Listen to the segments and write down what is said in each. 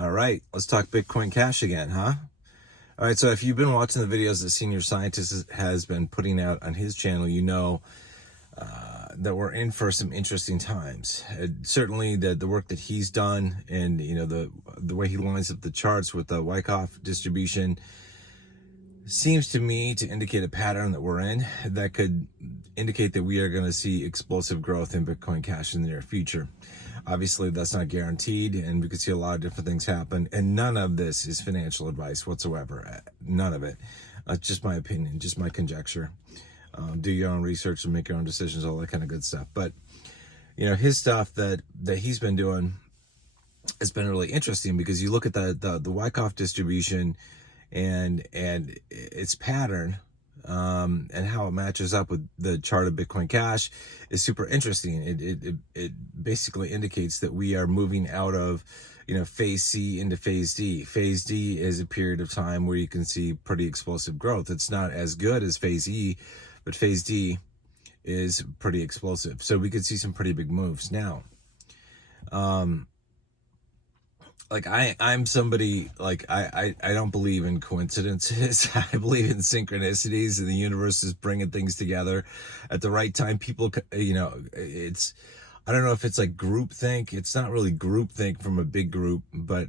All right, let's talk Bitcoin Cash again, huh? All right, so if you've been watching the videos that Senior Scientist has been putting out on his channel, you know that we're in for some interesting times. Certainly the work that he's done, and the way he lines up the charts with the Wyckoff distribution seems to me to indicate a pattern that we're in that could indicate that we are going to see explosive growth in Bitcoin Cash in the near future. Obviously, that's not guaranteed, and we could see a lot of different things happen, and none of this is financial advice whatsoever. None of it. Just my opinion, just my conjecture. Do your own research and make your own decisions, all that kind of good stuff. But, his stuff that he's been doing has been really interesting because you look at the Wyckoff distribution and its pattern, and how it matches up with the chart of Bitcoin Cash is super interesting. It basically indicates that we are moving out of phase C into phase D. Phase D is a period of time where you can see pretty explosive growth. It's not as good as phase E, but phase D is pretty explosive. So we could see some pretty big moves now. I'm somebody, I don't believe in coincidences. I believe in synchronicities, and the universe is bringing things together at the right time. People, I don't know if it's like groupthink. It's not really groupthink from a big group, but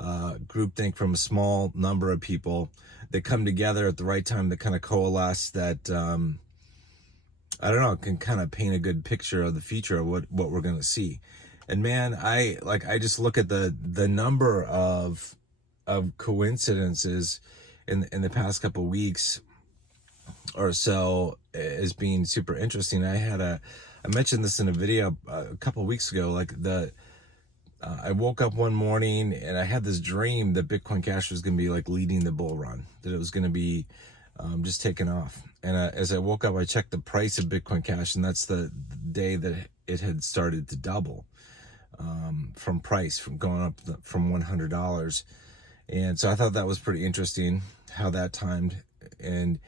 groupthink from a small number of people that come together at the right time, that kind of coalesce, that I don't know, can kind of paint a good picture of the future of what we're going to see. And man, I just look at the number of coincidences in the past couple of weeks or so as being super interesting. I mentioned this in a video a couple of weeks ago. I woke up one morning and I had this dream that Bitcoin Cash was going to be leading the bull run, that it was going to be just taking off. And as I woke up, I checked the price of Bitcoin Cash, and that's the day that it had started to double. From going up from $100. And so I thought that was pretty interesting how that timed. And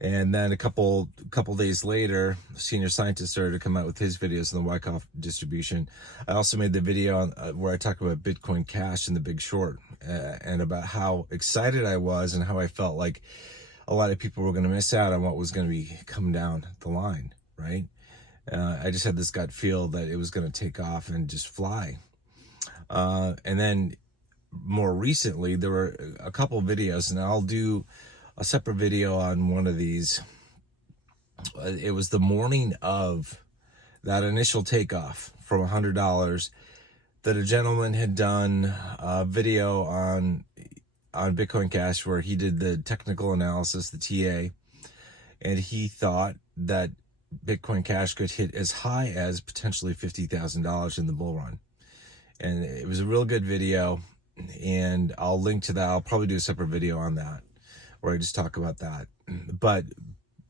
then a couple days later, Senior Scientist started to come out with his videos on the Wyckoff distribution. I also made the video on where I talk about Bitcoin Cash and the Big Short, and about how excited I was and how I felt like a lot of people were going to miss out on what was going to be coming down the line, right? I just had this gut feel that it was going to take off and just fly. And then more recently, there were a couple videos, and I'll do a separate video on one of these. It was the morning of that initial takeoff from $100 that a gentleman had done a video on Bitcoin Cash where he did the technical analysis, the TA, and he thought that Bitcoin Cash could hit as high as potentially $50,000 in the bull run. And it was a real good video, and I'll link to that. I'll probably do a separate video on that where I just talk about that. But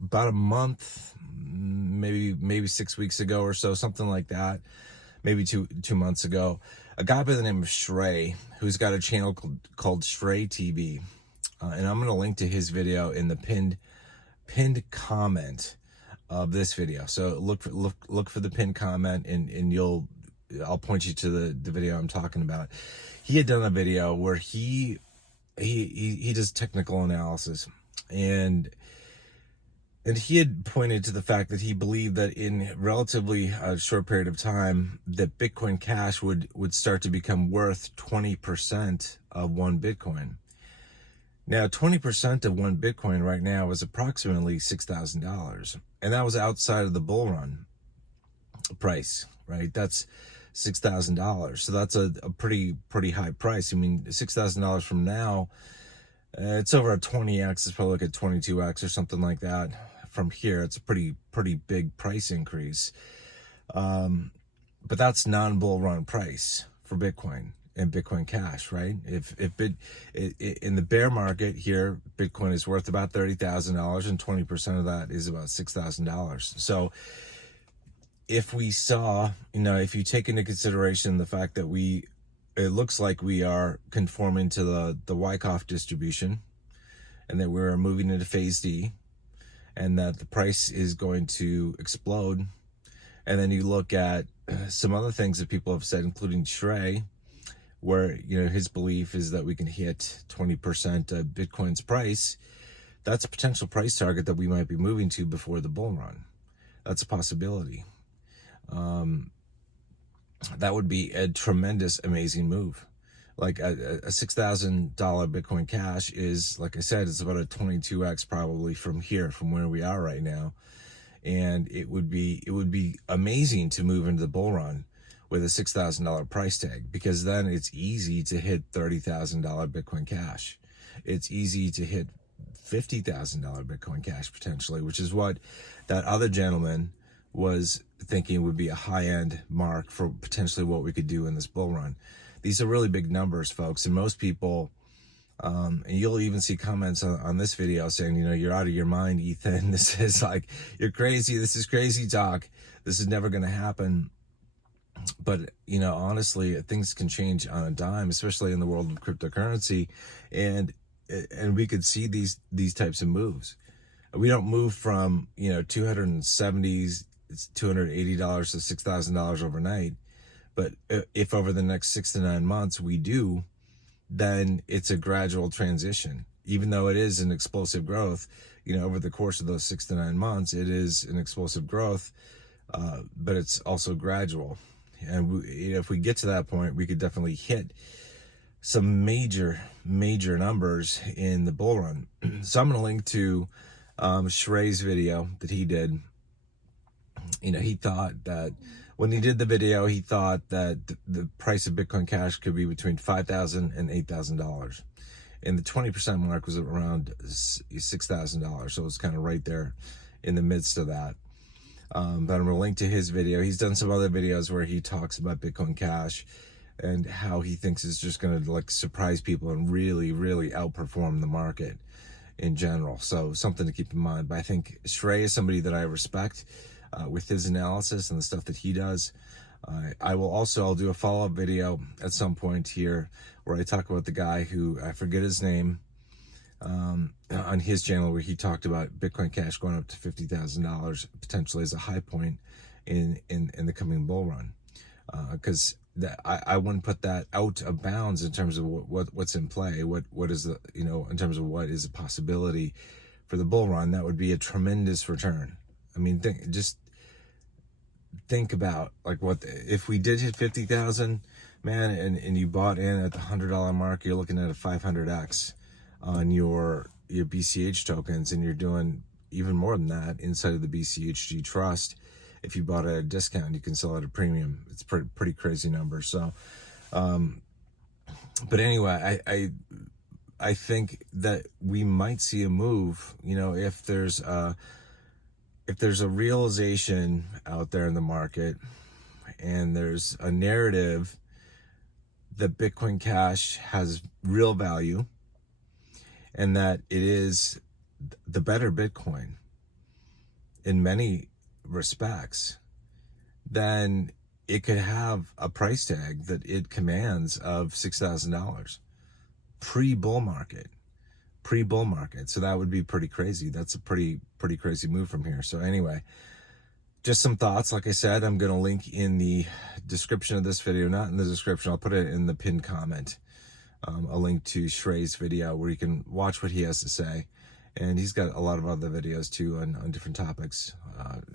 about a month, maybe 6 weeks ago or so, something like that, maybe two months ago, a guy by the name of Shrey, who's got a channel called Shrey TV, and I'm going to link to his video in the pinned comment of this video. So look for the pinned comment, and I'll point you to the video I'm talking about. He had done a video where he does technical analysis, and he had pointed to the fact that he believed that in relatively a short period of time that Bitcoin Cash would start to become worth 20% of one Bitcoin. Now, 20% of one Bitcoin right now is approximately $6,000. And that was outside of the bull run price, right? That's $6,000. So that's a pretty high price. I mean, $6,000 from now, it's over a 20x. It's probably like a 22x or something like that. From here, it's a pretty big price increase. But that's non-bull run price for Bitcoin and Bitcoin Cash, right? In the bear market here, Bitcoin is worth about $30,000, and 20% of that is about $6,000. So if we saw, if you take into consideration the fact that it looks like we are conforming to the Wyckoff distribution, and that we're moving into phase D, and that the price is going to explode, and then you look at some other things that people have said, including Shrey, where, you know, his belief is that we can hit 20% of Bitcoin's price. That's a potential price target that we might be moving to before the bull run. That's a possibility. That would be a tremendous, amazing move. Like a $6,000 Bitcoin Cash is, like I said, it's about a 22x probably from here, from where we are right now. And it would be amazing to move into the bull run with a $6,000 price tag, because then it's easy to hit $30,000 Bitcoin Cash. It's easy to hit $50,000 Bitcoin Cash potentially, which is what that other gentleman was thinking would be a high-end mark for potentially what we could do in this bull run. These are really big numbers, folks, and most people, and you'll even see comments on this video saying, you know, you're out of your mind, Ethan. This is like, you're crazy. This is crazy talk. This is never going to happen. But, you know, honestly, things can change on a dime, especially in the world of cryptocurrency. And we could see these types of moves. We don't move from, you know, $270, it's $280 to $6,000 overnight. But if over the next 6 to 9 months we do, then it's a gradual transition. Even though it is an explosive growth, you know, over the course of those 6 to 9 months, it is an explosive growth, but it's also gradual. And you know, if we get to that point, we could definitely hit some major numbers in the bull run. So I'm going to link to Shrey's video that he did. You know, he thought that when he did the video, he thought that the price of Bitcoin Cash could be between $5,000 and $8,000. And the 20% mark was around $6,000. So it was kind of right there in the midst of that. But I'm going to link to his video. He's done some other videos where he talks about Bitcoin Cash and how he thinks it's just going to like surprise people and really outperform the market in general. So something to keep in mind. But I think Shrey is somebody that I respect with his analysis and the stuff that he does. I'll do a follow-up video at some point here where I talk about the guy who, I forget his name, on his channel, where he talked about Bitcoin Cash going up to $50,000 potentially as a high point in the coming bull run. Because I wouldn't put that out of bounds in terms of what's in play. What is the, you know, in terms of what is a possibility for the bull run. That would be a tremendous return. I mean, think about like what if we did hit 50,000, man, and you bought in at the $100 mark, you're looking at a 500x on your BCH tokens, and you're doing even more than that inside of the BCHG trust. If you bought at a discount, you can sell at a premium. It's pretty crazy number. So, but anyway, I think that we might see a move, you know, if there's a realization out there in the market and there's a narrative that Bitcoin Cash has real value and that it is the better Bitcoin in many respects, then it could have a price tag that it commands of $6,000 pre-bull market. So that would be pretty crazy. That's a pretty crazy move from here. So anyway, just some thoughts. Like I said, I'm going to link in the description of this video, not in the description, I'll put it in the pinned comment, a link to Shrey's video where you can watch what he has to say. And he's got a lot of other videos too on different topics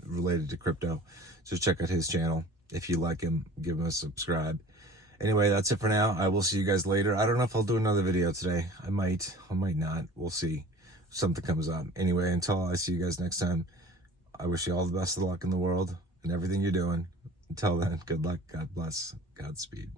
related to crypto. So check out his channel. If you like him, give him a subscribe. Anyway, that's it for now. I will see you guys later. I don't know if I'll do another video today. I might not. We'll see if something comes up. Anyway, until I see you guys next time, I wish you all the best of luck in the world and everything you're doing. Until then, good luck, God bless, Godspeed.